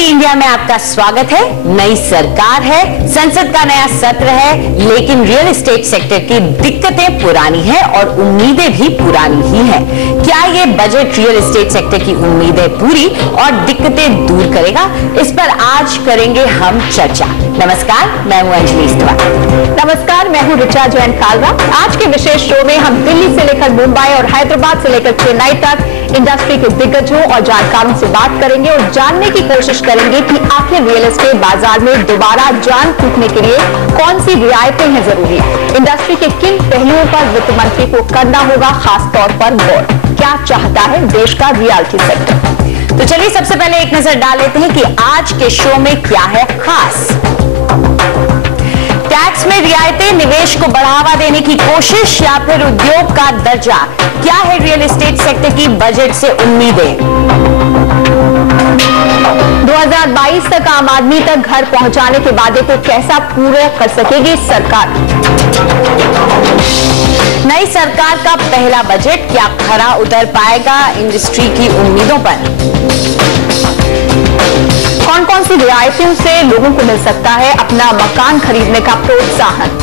Property India में आपका स्वागत है। नई सरकार है, संसद का नया सत्र है, लेकिन रियल एस्टेट सेक्टर की दिक्कतें पुरानी हैं और उम्मीदें भी पुरानी ही हैं। क्या ये बजट रियल एस्टेट सेक्टर की उम्मीदें पूरी और दिक्कतें दूर करेगा? इस पर आज करेंगे हम चर्चा। नमस्कार, मैं हूं अंजलि इस्तवा। नमस्कार, मैं हूं ऋचा जैन कालरा। आज के विशेष शो में हम दिल्ली से लेकर मुंबई और हैदराबाद से लेकर चेन्नई तक इंडस्ट्री के दिग्गजों और जानकारों से बात करेंगे और जानने की कोशिश करेंगे कि आखिर रियल एस्टेट बाजार में दोबारा जान फूंकने के लिए कौन सी रियायतें हैं जरूरी। इंडस्ट्री के किन पहलुओं पर वित्त मंत्री को करना होगा खास तौर पर गौर। क्या चाहता है देश का रियल्टी सेक्टर? तो चलिए सबसे पहले एक नजर डाल लेते हैं कि आज के शो में क्या है खास। टैक्स में रियायतें, निवेश को बढ़ावा देने की कोशिश या फिर उद्योग का दर्जा? क्या है रियल एस्टेट सेक्टर की बजट से उम्मीदें? 2022 तक आम आदमी तक घर पहुंचाने के वादे को कैसा पूरा कर सकेगी सरकार? नई सरकार का पहला बजट क्या खरा उतर पाएगा इंडस्ट्री की उम्मीदों पर? कौन कौन सी रियायतों से लोगों को मिल सकता है अपना मकान खरीदने का प्रोत्साहन?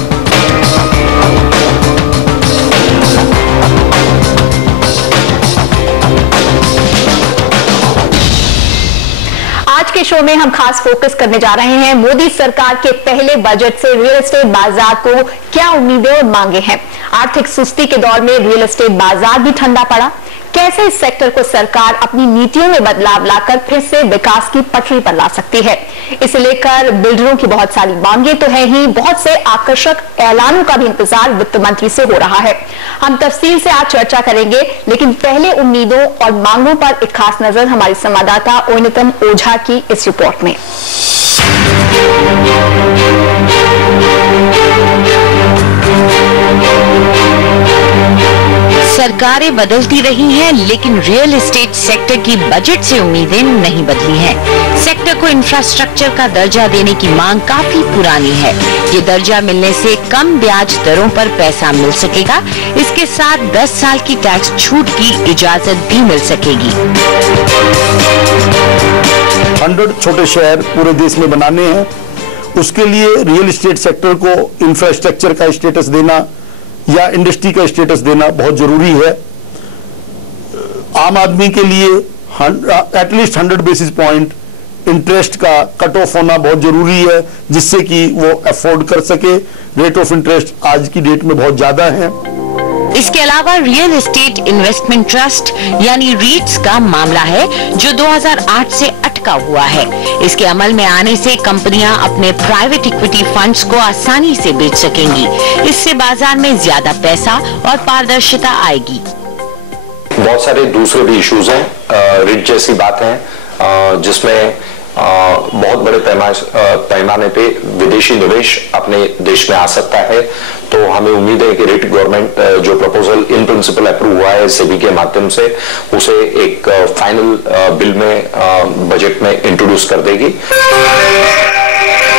आज के शो में हम खास फोकस करने जा रहे हैं मोदी सरकार के पहले बजट से रियल एस्टेट बाजार को क्या उम्मीदें और मांगे हैं। आर्थिक सुस्ती के दौर में रियल एस्टेट बाजार भी ठंडा पड़ा। कैसे इस सेक्टर को सरकार अपनी नीतियों में बदलाव लाकर फिर से विकास की पटरी पर ला सकती है? इसे लेकर बिल्डरों की बहुत सारी मांगे तो है ही, बहुत से आकर्षक ऐलानों का भी इंतजार वित्त मंत्री से हो रहा है। हम तफसील से आज चर्चा करेंगे, लेकिन पहले उम्मीदों और मांगों पर एक खास नजर हमारी संवाददाता ओनितम ओझा की इस रिपोर्ट में। सरकारें बदलती रही हैं, लेकिन रियल एस्टेट सेक्टर की बजट से उम्मीदें नहीं बदली हैं। सेक्टर को इंफ्रास्ट्रक्चर का दर्जा देने की मांग काफी पुरानी है। ये दर्जा मिलने से कम ब्याज दरों पर पैसा मिल सकेगा। इसके साथ 10 साल की टैक्स छूट की इजाजत भी मिल सकेगी। 100 छोटे शहर पूरे देश में बनाने हैं, उसके लिए रियल एस्टेट सेक्टर को इंफ्रास्ट्रक्चर का स्टेटस देना या इंडस्ट्री का स्टेटस देना बहुत जरूरी है। आम आदमी के लिए एटलीस्ट 100 बेसिस पॉइंट इंटरेस्ट का कट ऑफ होना बहुत जरूरी है, जिससे कि वो अफोर्ड कर सके। रेट ऑफ इंटरेस्ट आज की डेट में बहुत ज्यादा है। इसके अलावा रियल एस्टेट इन्वेस्टमेंट ट्रस्ट यानी रीट्स का मामला है, जो 2008 से अटका हुआ है। इसके अमल में आने से कंपनियां अपने प्राइवेट इक्विटी फंड्स को आसानी से बेच सकेंगी। इससे बाजार में ज्यादा पैसा और पारदर्शिता आएगी। बहुत सारे दूसरे भी इश्यूज हैं। रिट जैसी बात है जिसमें बहुत बड़े पैमाने पे विदेशी निवेश अपने देश में आ सकता है। तो हमें उम्मीद है कि रिट गवर्नमेंट जो प्रपोजल इन प्रिंसिपल अप्रूव हुआ है सेबी के माध्यम से, उसे एक फाइनल बिल में बजट में इंट्रोड्यूस कर देगी।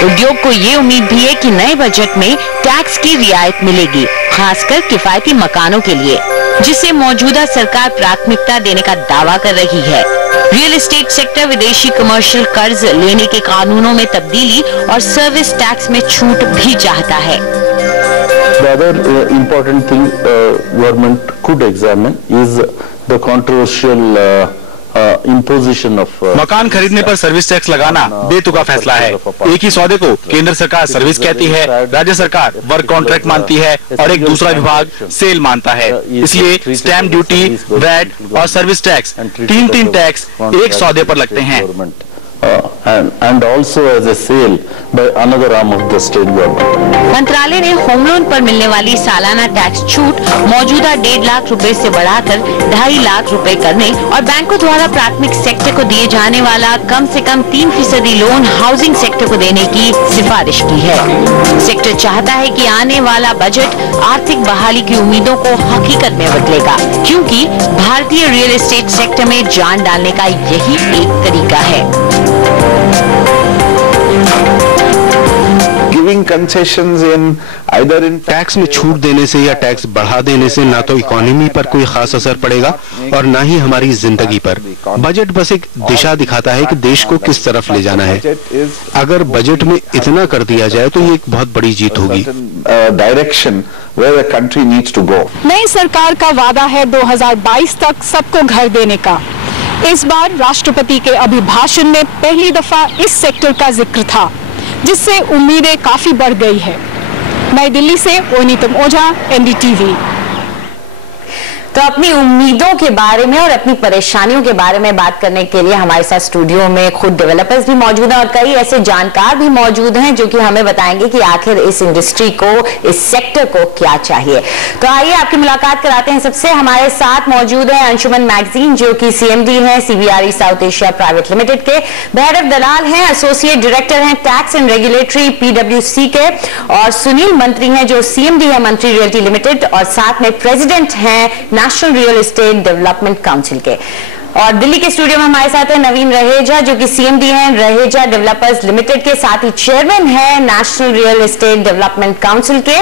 उद्योग को ये उम्मीद भी है कि नए बजट में टैक्स की रियायत मिलेगी, खासकर किफायती मकानों के लिए, जिसे मौजूदा सरकार प्राथमिकता देने का दावा कर रही है। रियल एस्टेट सेक्टर विदेशी कमर्शियल कर्ज लेने के कानूनों में तब्दीली और सर्विस टैक्स में छूट भी चाहता है। The other important thing government could examine is the controversial imposition of मकान खरीदने पर सर्विस टैक्स लगाना बेतुका फैसला है। एक ही सौदे को केंद्र सरकार सर्विस कहती है, राज्य सरकार वर्क कॉन्ट्रैक्ट मानती है और एक दूसरा विभाग सेल मानता है। इसलिए स्टैम्प ड्यूटी, वैट और सर्विस टैक्स, तीन टैक्स एक सौदे पर लगते हैं। and also as a sale by another arm of the state government. मंत्रालय ने होम लोन पर मिलने वाली सालाना टैक्स छूट मौजूदा 1.5 लाख रुपए से बढ़ाकर 2.5 लाख रुपए करने और बैंकों द्वारा प्राथमिक सेक्टर को दिए जाने वाला कम से कम 3% लोन हाउसिंग सेक्टर को देने की सिफारिश की है। सेक्टर चाहता है कि आने वाला बजट आर्थिक बहाली की उम्मीदों को हकीकत में बदलेगा, क्योंकि भारतीय रियल एस्टेट सेक्टर में जान डालने का यही एक तरीका है। Giving concessions in टैक्स में छूट देने से या टैक्स बढ़ा देने से ना तो इकोनॉमी पर कोई खास असर पड़ेगा और ना ही हमारी जिंदगी पर। बजट बस एक दिशा दिखाता है कि देश को किस तरफ ले जाना है। अगर बजट में इतना कर दिया जाए तो ये एक बहुत बड़ी जीत होगी। Direction where the country needs to go. नई सरकार का वादा है 2022 तक सबको घर देने का। इस बार राष्ट्रपति के अभिभाषण में पहली दफा इस सेक्टर का जिक्र था, जिससे उम्मीदें काफी बढ़ गई है। नई दिल्ली से ओनितम ओझा, एनडीटीवी। तो अपनी उम्मीदों के बारे में और अपनी परेशानियों के बारे में बात करने के लिए हमारे साथ स्टूडियो में खुद डेवलपर्स भी मौजूद हैं और कई ऐसे जानकार भी मौजूद हैं जो कि हमें बताएंगे कि आखिर इस इंडस्ट्री को, इस सेक्टर को क्या चाहिए। तो आइए आपकी मुलाकात कराते हैं। सबसे हमारे साथ मौजूद है अंशुमन मैगजीन, जो कि सीएमडी हैं CBRE south Asia private limited के। भैरव दलाल हैं, एसोसिएट डायरेक्टर हैं टैक्स एंड रेगुलेटरी PwC के। और सुनील मंत्री हैं, जो CMD है मंत्री रियल्टी लिमिटेड और साथ में प्रेसिडेंट हैं national real estate development council के। और दिल्ली के स्टूडियो में हमारे साथ है नवीन रहेजा, जो कि CMD हैं रहेजा डेवलपर्स लिमिटेड के, साथ ही चेयरमैन हैं national real estate development council के।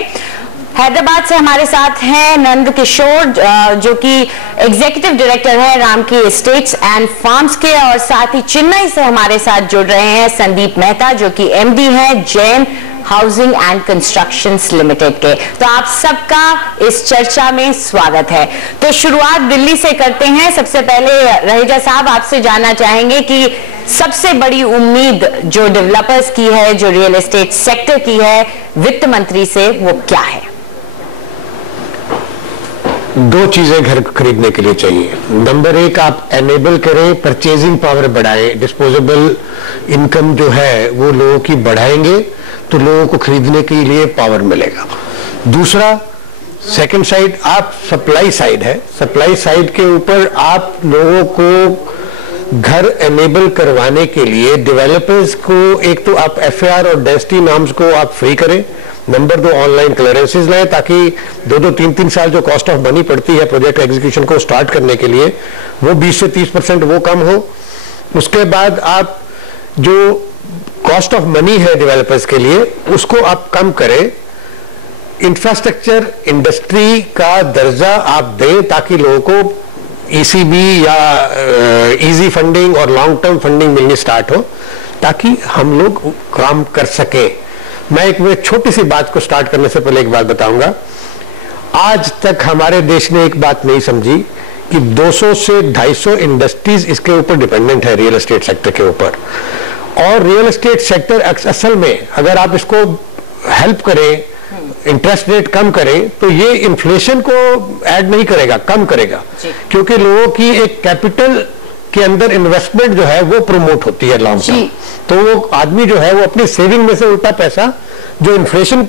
हैदराबाद से हमारे साथ हैं नंद किशोर, जो कि एग्जीक्यूटिव डायरेक्टर है रामकी एस्टेट्स एंड फार्म्स के। और साथ ही चेन्नई से हमारे साथ जुड़ रहे हैं संदीप मेहता, जो कि MD हैं Jain housing and constructions limited के। तो आप सबका इस चर्चा में स्वागत है। तो शुरुआत दिल्ली से करते हैं। सबसे पहले रहेजा साहब, आपसे जानना चाहेंगे कि सबसे बड़ी उम्मीद जो डेवलपर्स की है, जो रियल एस्टेट सेक्टर की है वित्त मंत्री से, वो क्या है? दो चीजें घर खरीदने के लिए चाहिए। नंबर एक, आप एनेबल करें, परचेजिंग पावर बढ़ाएं, डिस्पोजेबल इनकम जो है वो लोगों की बढ़ाएंगे तो लोगों को खरीदने के लिए पावर मिलेगा। दूसरा, सेकंड साइड, आप सप्लाई साइड है, सप्लाई साइड के ऊपर आप लोगों को घर एनेबल करवाने के लिए डेवलपर्स को एक तो आप FAR और डेंसिटी नॉर्म्स को आप फ्री करें। नंबर 2, ऑनलाइन क्लियरेंसेस लाएं ताकि 2-3 साल जो कॉस्ट ऑफ मनी पड़ती है प्रोजेक्ट एग्जीक्यूशन को स्टार्ट करने के लिए, वो 20 से 30% वो कम हो। उसके बाद आप जो कॉस्ट ऑफ मनी है डेवलपर्स के लिए, उसको आप कम करें। इंफ्रास्ट्रक्चर इंडस्ट्री का दर्जा आप दें ताकि लोगों को ECB या इजी फंडिंग और लॉन्ग टर्म फंडिंग मिलनी स्टार्ट हो, ताकि हम लोग काम कर सके। मैं एक छोटी सी बात को स्टार्ट करने से पहले एक बात बताऊंगा। आज तक हमारे देश ने एक बात नहीं समझी कि 200 से 250 इंडस्ट्रीज इसके ऊपर डिपेंडेंट है, रियल एस्टेट सेक्टर के ऊपर। और रियल एस्टेट सेक्टर असल में अगर आप इसको हेल्प करें, इंटरेस्ट रेट कम करें, तो ये इन्फ्लेशन को ऐड नहीं करेगा, कम करेगा, क्योंकि लोगों की एक कैपिटल के अंदर इन्वेस्टमेंट जो है वो प्रमोट होती है लॉन्ग टर्म। तो वो आदमी जो है वो अपनी सेविंग में से उल्टा पैसा जो इन्फ्लेशन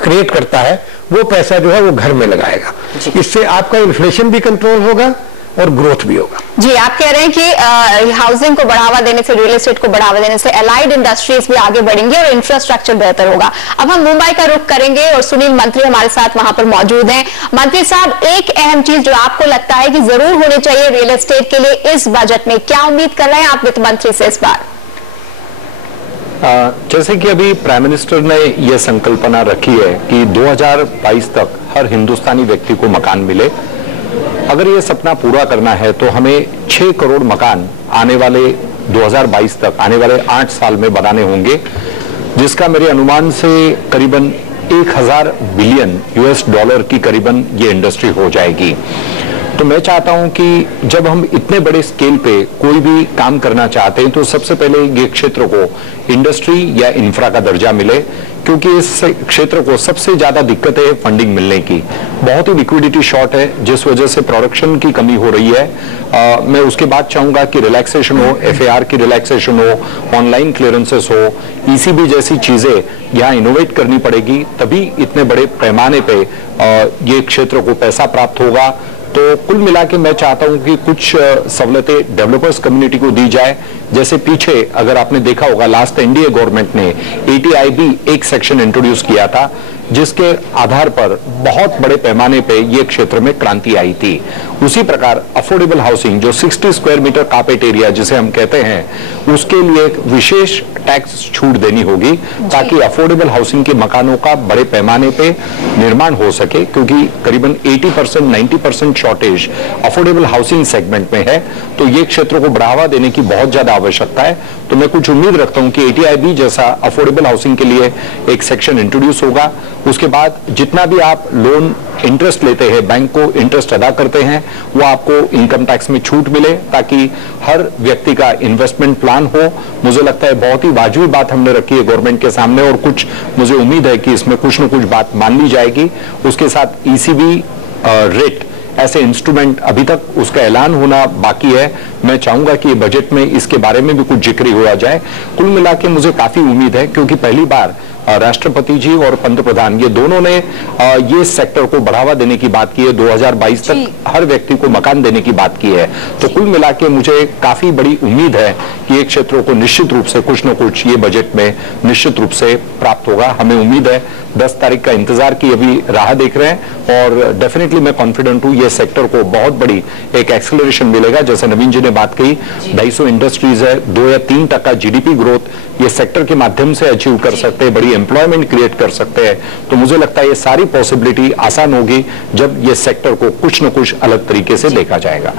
क्रिएट करता है, वो पैसा जो है वो घर में लगाएगा। इससे आपका इन्फ्लेशन भी कंट्रोल होगा और ग्रोथ भी होगा। जी, आप कह रहे हैं कि हाउसिंग को बढ़ावा देने से, रियल एस्टेट को बढ़ावा देने से एलाइड इंडस्ट्रीज भी आगे बढ़ेंगी और इंफ्रास्ट्रक्चर बेहतर होगा। अब हम मुंबई का रुख करेंगे और सुनील मंत्री हमारे साथ वहां पर मौजूद हैं। मंत्री साहब, एक अहम चीज जो आपको लगता है कि जरूर होनी चाहिए रियल एस्टेट के लिए इस बजट में, क्या उम्मीद कर रहे हैं आप वित्त मंत्री से इस बार? जैसे कि अभी प्राइम मिनिस्टर ने यह संकल्पना रखी है कि 2022 तक हर हिंदुस्तानी व्यक्ति को मकान मिले। अगर ये सपना पूरा करना है तो हमें 6 करोड़ मकान आने वाले 2022 तक, आने वाले 8 साल में बनाने होंगे, जिसका मेरे अनुमान से करीबन 1000 बिलियन $US की करीबन ये इंडस्ट्री हो जाएगी। तो मैं चाहता हूं कि जब हम इतने बड़े स्केल पे कोई भी काम करना चाहते हैं तो सबसे पहले ये क्षेत्र को इंडस्ट्री या इंफ्रा का दर्जा मिले, क्योंकि इस क्षेत्र को सबसे ज्यादा दिक्कत है फंडिंग मिलने की। बहुत ही लिक्विडिटी शॉर्ट है, जिस वजह से प्रोडक्शन की कमी हो रही है। मैं उसके बाद चाहूंगा कि रिलैक्सेशन हो, FAR की रिलैक्सेशन हो, ऑनलाइन क्लियरेंसेस हो, ECB जैसी चीजें यहाँ इनोवेट करनी पड़ेगी, तभी इतने बड़े पैमाने पे ये क्षेत्र को पैसा प्राप्त होगा। तो कुल मिला के मैं चाहता हूं कि कुछ सहूलतें डेवलपर्स कम्युनिटी को दी जाए, जैसे पीछे अगर आपने देखा होगा लास्ट एनडीए गवर्नमेंट ने ATIB एक सेक्शन इंट्रोड्यूस किया था, जिसके आधार पर बहुत बड़े पैमाने पे ये क्षेत्र में क्रांति आई थी। उसी प्रकार अफोर्डेबल हाउसिंग जो 60 स्क्वायर मीटर कार्पेट एरिया जिसे हम कहते हैं, उसके लिए एक विशेष टैक्स छूट देनी होगी ताकि अफोर्डेबल हाउसिंग के मकानों का बड़े पैमाने पे निर्माण हो सके, क्योंकि करीबन 80% 90% शॉर्टेज अफोर्डेबल हाउसिंग सेगमेंट में है। तो ये क्षेत्र को बढ़ावा देने की बहुत ज्यादा आवश्यकता है। तो मैं कुछ उम्मीद रखता हूं कि ATIB जैसा अफोर्डेबल हाउसिंग के लिए एक सेक्शन इंट्रोड्यूस होगा। उसके बाद जितना भी आप लोन इंटरेस्ट लेते हैं, बैंक को इंटरेस्ट अदा करते हैं, वो आपको इनकम टैक्स में छूट मिले ताकि हर व्यक्ति का इन्वेस्टमेंट प्लान हो। मुझे लगता है बहुत ही वाजिब बात हमने रखी है गवर्नमेंट के सामने, और कुछ मुझे उम्मीद है कि इसमें कुछ न कुछ बात मान ली जाएगी। उसके साथ ECB रेट ऐसे इंस्ट्रूमेंट अभी तक उसका ऐलान होना बाकी है। मैं चाहूंगा कि बजट में इसके बारे में भी कुछ जिक्र हुआ जाए। कुल मिला के मुझे काफी उम्मीद है, क्योंकि पहली बार राष्ट्रपति जी और पंतप्रधान ये दोनों ने ये सेक्टर को बढ़ावा देने की बात की है। 2022 तक हर व्यक्ति को मकान देने की बात की है। तो कुल मिला के मुझे काफी बड़ी उम्मीद है कि एक क्षेत्रों को निश्चित रूप से कुछ न कुछ ये बजट में निश्चित रूप से प्राप्त होगा। हमें उम्मीद है 10 तारीख का इंतजार की अभी राह देख रहे हैं, और डेफिनेटली मैं कॉन्फिडेंट हूं ये सेक्टर को बहुत बड़ी एक एक्सेलरेशन मिलेगा। जैसे नवीन जी ने बात कही, 250 इंडस्ट्रीज है, 2 या 3% GDP ग्रोथ ये सेक्टर के माध्यम से अचीव कर सकते हैं, बड़ी एम्प्लॉयमेंट क्रिएट कर सकते हैं। तो मुझे लगता है ये सारी पॉसिबिलिटी आसान होगी जब ये सेक्टर को कुछ न कुछ अलग तरीके से देखा जाएगा।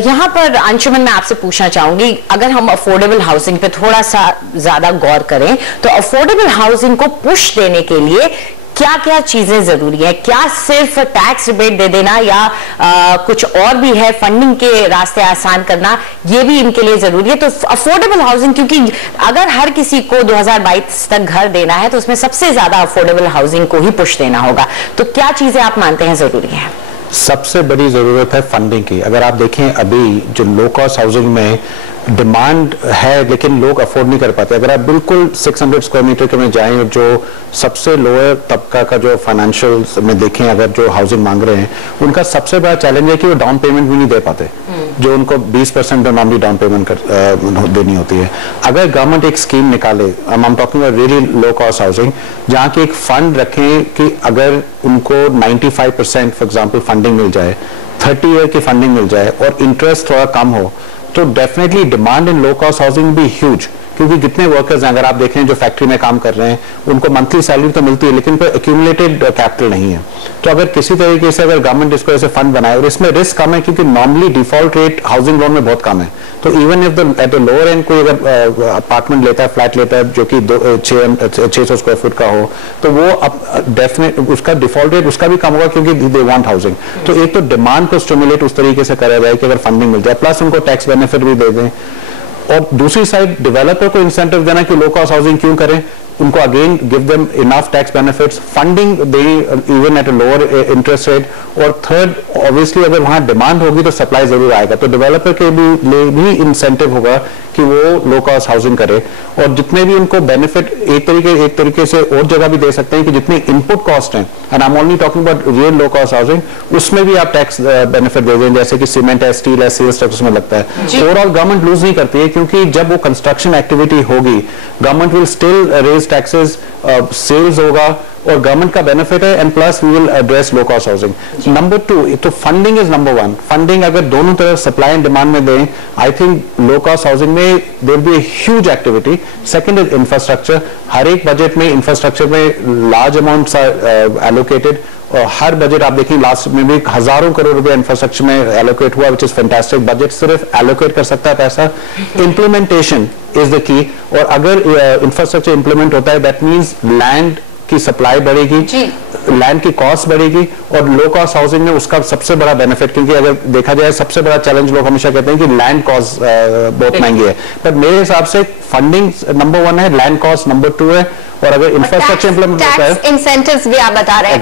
यहाँ पर अंशुमन मैं आपसे पूछना चाहूंगी, अगर हम अफोर्डेबल हाउसिंग पे थोड़ा सा ज्यादा गौर करें तो अफोर्डेबल हाउसिंग को पुश देने के लिए क्या क्या चीजें जरूरी है? क्या सिर्फ टैक्स रिबेट दे देना या कुछ और भी है, फंडिंग के रास्ते आसान करना, ये भी इनके लिए जरूरी है? तो अफोर्डेबल हाउसिंग, क्योंकि अगर हर किसी को 2022 तक घर देना है तो उसमें सबसे ज्यादा अफोर्डेबल हाउसिंग को ही पुश देना होगा। तो क्या चीजें आप मानते हैं जरूरी है? सबसे बड़ी जरूरत है फंडिंग की। अगर आप देखें अभी जो लो कॉस्ट हाउसिंग में डिमांड है लेकिन लोग अफोर्ड नहीं कर पाते। अगर आप बिल्कुल 600 स्क्वायर मीटर के में जाएं, जो सबसे लोअर तबका का जो फाइनेंशियल में देखें, अगर जो हाउसिंग मांग रहे हैं, उनका सबसे बड़ा चैलेंज है कि वो डाउन पेमेंट भी नहीं दे पाते, जो उनको 20% नॉर्मली डाउन पेमेंट देनी होती है। अगर गवर्नमेंट एक स्कीम निकाले, I am talking about really low cost housing, जहाँ की एक फंड रखें कि अगर उनको 95% फॉर एग्जाम्पल फंडिंग मिल जाए, 30 ईयर की फंडिंग मिल जाए और इंटरेस्ट थोड़ा कम हो, तो definitely demand in low cost housing भी ह्यूज। क्योंकि कितने वर्कर्स हैं, अगर आप देखें जो फैक्ट्री में काम कर रहे हैं, उनको मंथली सैलरी तो मिलती है लेकिन कोई एक्यूमुलेटेड कैपिटल नहीं है। तो अगर किसी तरीके से अगर गवर्नमेंट इसको ऐसे फंड बनाए, और इसमें रिस्क कम है क्योंकि normally default rate housing loan में बहुत कम है। तो even if at the lower and कोई अगर अपार्टमेंट लेता है, फ्लैट लेता है जो कि 600 स्क्वायर फुट का हो, तो वो डेफिनेट उसका डिफॉल्ट रेट उसका भी कम होगा क्योंकि दे वांट हाउसिंग। तो एक तो डिमांड को स्टिमुलेट उस तरीके से करा जाए कि अगर फंडिंग मिल जाए, प्लस उनको टैक्स बेनिफिट भी दे दें, और दूसरी साइड डेवलपर को इंसेंटिव देना कि लो कॉस्ट हाउसिंग क्यों करें, उनको again give them enough tax benefits, funding they even at a lower interest rate, और थर्ड ऑब्वियसली अगर वहां डिमांड होगी तो सप्लाई जरूर आएगा। तो डेवलपर के लिए भी इंसेंटिव होगा कि वो लो कॉस्ट हाउसिंग करे, और जितने भी उनको बेनिफिट एक तरीके से और जगह भी दे सकते हैं कि जितनी इनपुट कॉस्ट है, and I am only talking about real low cost housing, उसमें भी आप टैक्स बेनिफिट दे दें, जैसे कि सीमेंट है, स्टील है, सेल्स टैक्स उसमें लगता है। ओवरऑल गवर्नमेंट लूज नहीं करती है, क्योंकि जब वो कंस्ट्रक्शन एक्टिविटी होगी government will still raise taxes, sales होगा और गवर्नमेंट का बेनिफिट है, and plus we will address low cost housing. Number 2, तो फंडिंग इज नंबर 1। फंडिंग अगर दोनों तरफ सप्लाई एंड डिमांड में दें, I think low cost housing में there be huge activity. Second is infrastructure. हर एक बजट में इंफ्रास्ट्रक्चर में लार्ज अमाउंट्स आर एलोकेटेड, और हर बजट आप देखिए लास्ट में भी हजारों करोड़ रुपए इंफ्रास्ट्रक्चर में एलोकेट हुआ, विच इज फैंटास्टिक। बजट सिर्फ एलोकेट कर सकता है पैसा, इम्प्लीमेंटेशन इज द की। और अगर इंफ्रास्ट्रक्चर इंप्लीमेंट होता है, दैट मीन्स लैंड की सप्लाई बढ़ेगी, लैंड की कॉस्ट बढ़ेगी, और लो कॉस्ट हाउसिंग में उसका सबसे बड़ा बेनिफिट, क्योंकि अगर देखा जाए सबसे बड़ा चैलेंज लोग हमेशा कहते हैं कि लैंड कॉस्ट बहुत महंगी है, पर मेरे हिसाब से फंडिंग नंबर 1 है, लैंड कॉस्ट नंबर 2 है, और अगर इंफ्रास्ट्रक्चर इंप्लीमेंट होता है, इंसेंटिव्स भी आप बता रहे हैं,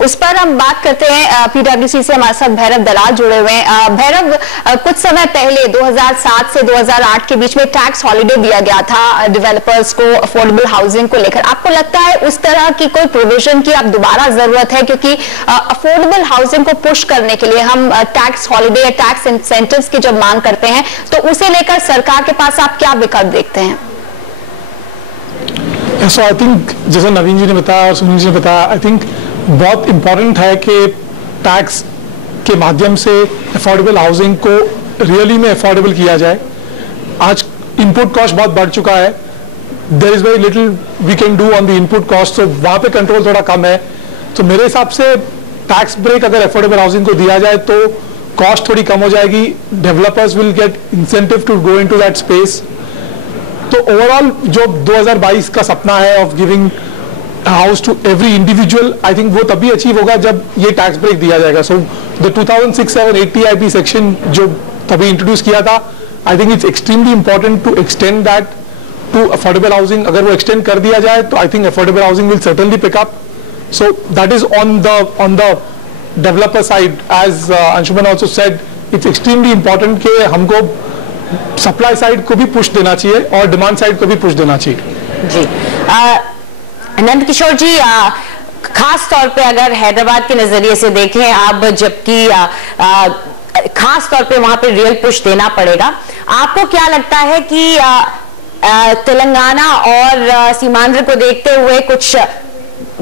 उस पर हम बात करते हैं। पीडब्ल्यूसी से हमारे साथ भैरव दलाल जुड़े हुए हैं। भैरव, कुछ समय पहले 2007 से 2008 के बीच में टैक्स हॉलिडे दिया गया था डेवलपर्स को अफोर्डेबल हाउसिंग को लेकर। आपको लगता है उस तरह की कोई प्रोविजन की अब दोबारा जरूरत है, क्योंकि अफोर्डेबल हाउसिंग को पुश करने के लिए हम टैक्स हॉलिडे या टैक्स इंसेंटिव्स की जब मांग करते हैं तो उसे लेकर सरकार के पास आप क्या विकल्प देखते हैं? सो आई थिंक जैसे नवीन जी ने बताया और सुनील जी ने बताया, आई थिंक बहुत इंपॉर्टेंट है कि टैक्स के माध्यम से अफोर्डेबल हाउसिंग को रियली में अफोर्डेबल किया जाए। आज इनपुट कॉस्ट बहुत बढ़ चुका है, there is very little we can do on the input cost, तो वहां पे कंट्रोल थोड़ा कम है। तो मेरे हिसाब से टैक्स ब्रेक अगर अफोर्डेबल हाउसिंग को दिया जाए तो कॉस्ट थोड़ी कम हो जाएगी, developers will get incentive to go into that space. तो ओवरऑल जो 2022 का सपना है of giving house to every individual, I think वो तभी अचीव होगा जब ये टैक्स ब्रेक दिया जाएगा। सो द 2006-7 TIP सेक्शन जो तभी इंट्रोड्यूस किया था, I think it's extremely important to extend that to affordable housing. अगर वो एक्सटेंड कर दिया जाए तो I think affordable housing will certainly pick up. So that is on the developer side, as Anshuman also said, it's extremely important कि हमको supply side को भी पुश देना चाहिए और डिमांड साइड को भी पुश देना चाहिए। जी नंद किशोर जी, खास तौर पे अगर हैदराबाद के नजरिए से देखें आप, जबकि खास तौर पे वहां पे रियल पुश देना पड़ेगा, आपको क्या लगता है कि तेलंगाना और सीमांध्र को देखते हुए कुछ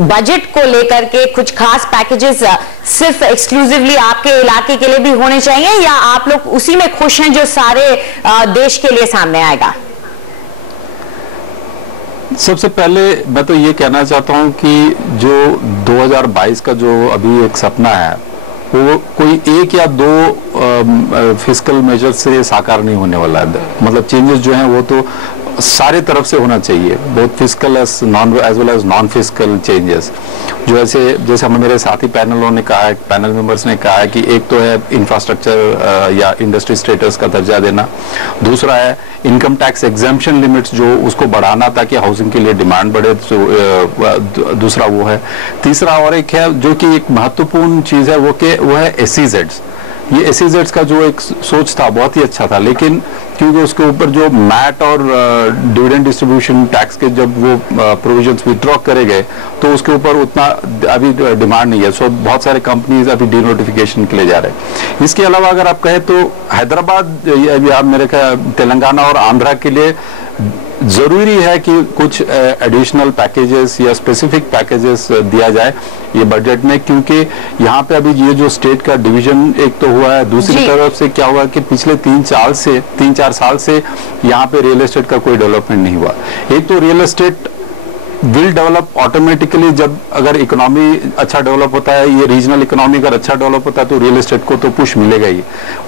बजट को लेकर के कुछ खास पैकेजेस सिर्फ एक्सक्लूसिवली आपके इलाके के लिए भी होने चाहिए, या आप लोग उसी में खुश हैं जो सारे देश के लिए सामने आएगा? सबसे पहले मैं तो ये कहना चाहता हूं कि जो 2022 का जो अभी एक सपना है वो कोई एक या दो फिस्कल मेजर से साकार नहीं होने वाला है। मतलब चेंजेस जो हैं वो तो सारे तरफ से होना चाहिए, both fiscal as well as non fiscal changes. जो जैसे मेरे साथी पैनलों ने कहा है, पैनल मेंबर्स ने कहा है कि एक तो है इंफ्रास्ट्रक्चर या इंडस्ट्री स्टेटस का दर्जा देना, दूसरा है इनकम टैक्स एग्जेम्पशन लिमिट्स जो उसको बढ़ाना ताकि हाउसिंग के लिए डिमांड बढ़े, तो दूसरा वो है। तीसरा और एक है जो कि एक महत्वपूर्ण चीज है वो है SEZs। ये SEZs का जो एक सोच था बहुत ही अच्छा था, लेकिन क्योंकि उसके ऊपर जो मैट और डिविडेंड डिस्ट्रीब्यूशन टैक्स के जब वो प्रोविजंस विथड्रॉ करे गए तो उसके ऊपर उतना अभी डिमांड नहीं है। सो बहुत सारे कंपनीज अभी डिनोटिफिकेशन के लिए जा रहे हैं। इसके अलावा अगर आप कहें तो हैदराबाद या मेरे ख्याल तेलंगाना और आंध्रा के लिए जरूरी है कि कुछ एडिशनल पैकेजेस या स्पेसिफिक पैकेजेस दिया जाए ये बजट में, क्योंकि यहाँ पे अभी ये जो स्टेट का डिवीजन एक तो हुआ है, दूसरी तरफ से क्या हुआ कि पिछले 3-4 साल से यहाँ पे रियल एस्टेट का कोई डेवलपमेंट नहीं हुआ। एक तो real estate will develop automatically जब अगर इकोनॉमी अच्छा डेवलप होता है, ये रीजनल इकोनॉमी अगर अच्छा डेवलप होता है तो रियल एस्टेट को तो पुश मिलेगा ही।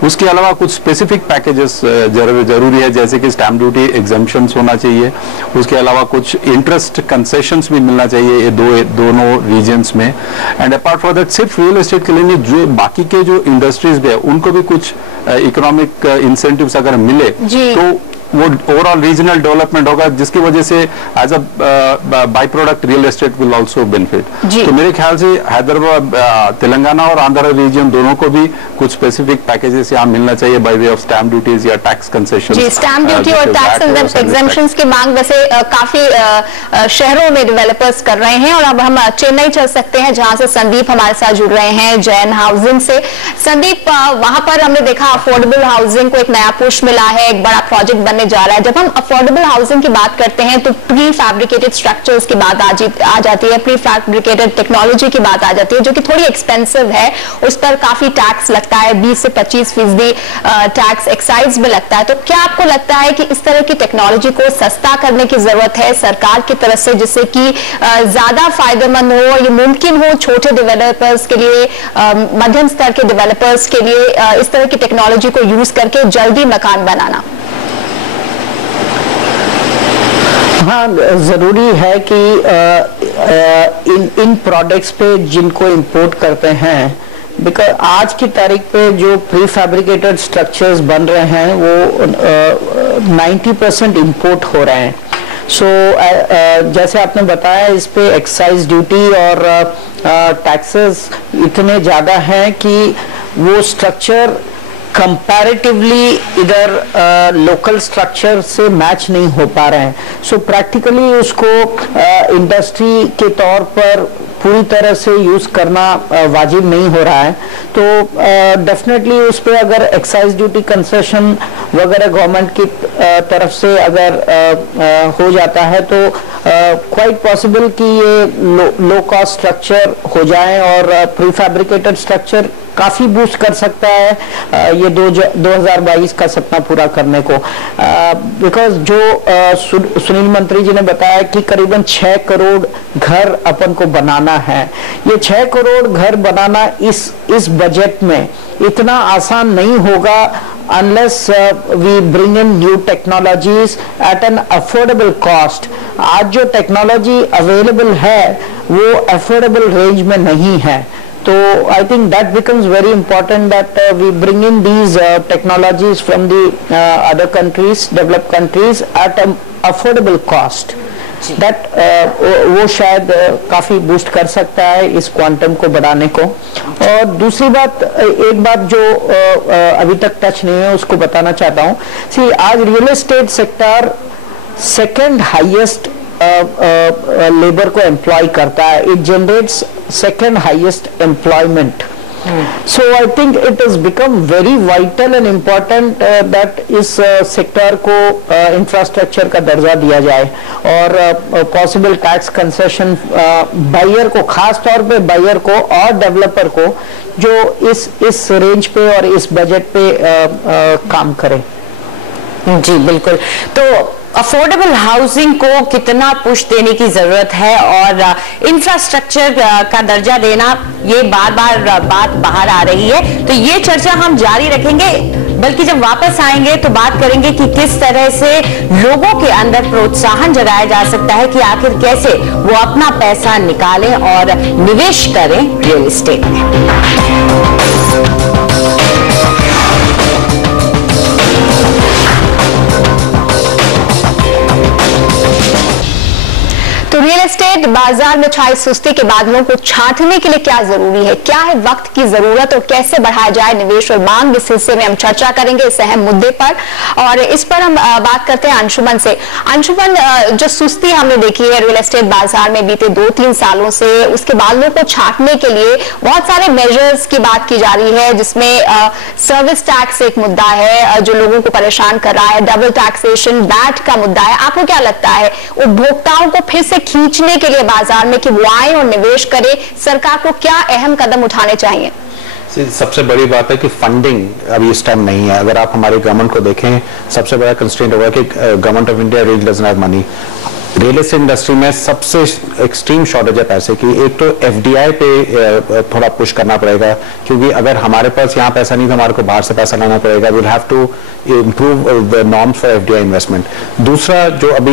उसके अलावा कुछ स्पेसिफिक पैकेजेस जरूरी है, जैसे कि स्टैम्प ड्यूटी एग्जेम्पशंस होना चाहिए, उसके अलावा कुछ इंटरेस्ट कंसेशंस भी मिलना चाहिए ये दोनों रीजन्स में। एंड अपार्ट फ्रॉम दैट सिर्फ रियल एस्टेट के लिए नहीं, जो बाकी के जो इंडस्ट्रीज भी है उनको भी कुछ इकोनॉमिक इंसेंटिव्स अगर मिले तो वो ओवरऑल रीजनल डेवलपमेंट होगा, जिसकी वजह से as a by product real estate will also benefit. तो मेरे ख्याल से हैदराबाद, तेलंगाना और आंध्र रीजन दोनों को भी कुछ स्पेसिफिक पैकेजेस यहाँ मिलना चाहिए by way of stamp duties या टैक्स कंसेशन। स्टैम्प ड्यूटी और टैक्स एग्जेम्पशंस की मांग वैसे काफी शहरों में डेवलपर्स कर रहे हैं। और अब हम चेन्नई चल सकते हैं जहां से संदीप हमारे साथ जुड़ रहे हैं जैन हाउसिंग से। संदीप, वहां पर हमने देखा अफोर्डेबल हाउसिंग को एक नया पुश मिला है, एक बड़ा प्रोजेक्ट बनने जा रहा है। जब हम अफोर्डेबल हाउसिंग की बात करते हैं तो प्री फैब्रिकेटेड स्ट्रक्चर्स की बात आ जाती है, प्री फैब्रिकेटेड टेक्नोलॉजी की बात आ जाती है, जो कि थोड़ी एक्सपेंसिव है, उस पर काफी टैक्स लगता है, 20 से 25% टैक्स एक्साइज में लगता है। तो क्या आपको लगता है कि इस तरह की टेक्नोलॉजी को सस्ता करने की जरूरत है सरकार की तरफ से, जिससे कि ज्यादा फायदेमंद हो, ये मुमकिन हो छोटे डेवलपर्स के लिए, मध्यम स्तर के डेवलपर्स के लिए इस तरह की टेक्नोलॉजी को यूज करके जल्दी मकान बनाना? हाँ, जरूरी है कि इन प्रोडक्ट्स पे जिनको इंपोर्ट करते हैं, बिकॉज आज की तारीख पे जो प्री फैब्रिकेटेड स्ट्रक्चर्स बन रहे हैं वो 90% इंपोर्ट हो रहे हैं। सो जैसे आपने बताया, इस पे एक्साइज ड्यूटी और टैक्सेस इतने ज़्यादा हैं कि वो स्ट्रक्चर कंपैरेटिवली इधर लोकल स्ट्रक्चर से मैच नहीं हो पा रहे हैं। सो प्रैक्टिकली उसको इंडस्ट्री के तौर पर पूरी तरह से यूज करना वाजिब नहीं हो रहा है। तो डेफिनेटली उस पर अगर एक्साइज ड्यूटी कंसेशन वगैरह गवर्नमेंट की तरफ से अगर हो जाता है तो क्वाइट पॉसिबल कि ये लो कॉस्ट स्ट्रक्चर हो जाए और प्री फैब्रिकेटेड स्ट्रक्चर काफी बूस्ट कर सकता है ये 2022 का सपना पूरा करने को। बिकॉज जो सुनील मंत्री जी ने बताया कि करीबन 6 करोड़ घर अपन को बनाना है, ये 6 करोड़ घर बनाना इस बजट में इतना आसान नहीं होगा unless we bring in new technologies at an affordable cost। आज जो टेक्नोलॉजी अवेलेबल है वो अफोर्डेबल रेंज में नहीं है। तो I think that becomes very important that we bring in these technologies from the other countries, developed countries at an affordable cost। That वो शायद काफी बूस्ट कर सकता है इस क्वांटम को बढ़ाने को। और दूसरी बात, एक बात जो अभी तक टच नहीं है उसको बताना चाहता हूँ। सी, आज real estate sector second highest labour को एम्प्लॉय करता है। It generates second highest employment. So I think it has become very vital and important that इस सेक्टर को इंफ्रास्ट्रक्चर का दर्जा दिया जाए और पॉसिबल टैक्स कंसेशन बायर को, खास तौर पे बायर को और डेवलपर को जो इस रेंज पे और इस बजट पे काम करे। जी बिल्कुल। तो अफोर्डेबल हाउसिंग को कितना पुश देने की जरूरत है और इंफ्रास्ट्रक्चर का दर्जा देना, ये बार बार बात बाहर आ रही है। तो ये चर्चा हम जारी रखेंगे, बल्कि जब वापस आएंगे तो बात करेंगे कि किस तरह से लोगों के अंदर प्रोत्साहन जगाया जा सकता है कि आखिर कैसे वो अपना पैसा निकालें और निवेश करें रियल एस्टेट में। तो रियल एस्टेट बाजार में छाई सुस्ती के बादलों को छांटने के लिए क्या जरूरी है, क्या है वक्त की जरूरत और कैसे बढ़ाया जाए निवेश और मांग, इस हिस्से में हम चर्चा करेंगे इस अहम मुद्दे पर। और इस पर हम बात करते हैं अंशुमन से। अंशुमन, जो सुस्ती हमने देखी है रियल एस्टेट बाजार में बीते 2-3 सालों से, उसके बादलों को छांटने के लिए बहुत सारे मेजर्स की बात की जा रही है, जिसमें सर्विस टैक्स एक मुद्दा है जो लोगों को परेशान कर रहा है, डबल टैक्सेशन, वैट का मुद्दा है। आपको क्या लगता है उपभोक्ताओं को फिर से खींचने के लिए बाजार में कि वो आए और निवेश करे, सरकार को क्या अहम कदम उठाने चाहिए? सबसे बड़ी बात है कि फंडिंग अभी इस टाइम नहीं है। अगर आप हमारी गवर्नमेंट को देखें, सबसे बड़ा कंस्ट्रेंट होगा कि government of India really doesn't have money. Real estate industry में सबसे एक्सट्रीम शॉर्टेज है पैसे की। एक तो एफडीआई पे थोड़ा पुश करना पड़ेगा, क्योंकि अगर हमारे पास यहाँ पैसा नहीं तो हमारे को बाहर से पैसा लाना पड़ेगा। We'll have to improve the norms for FDI investment. दूसरा, जो अभी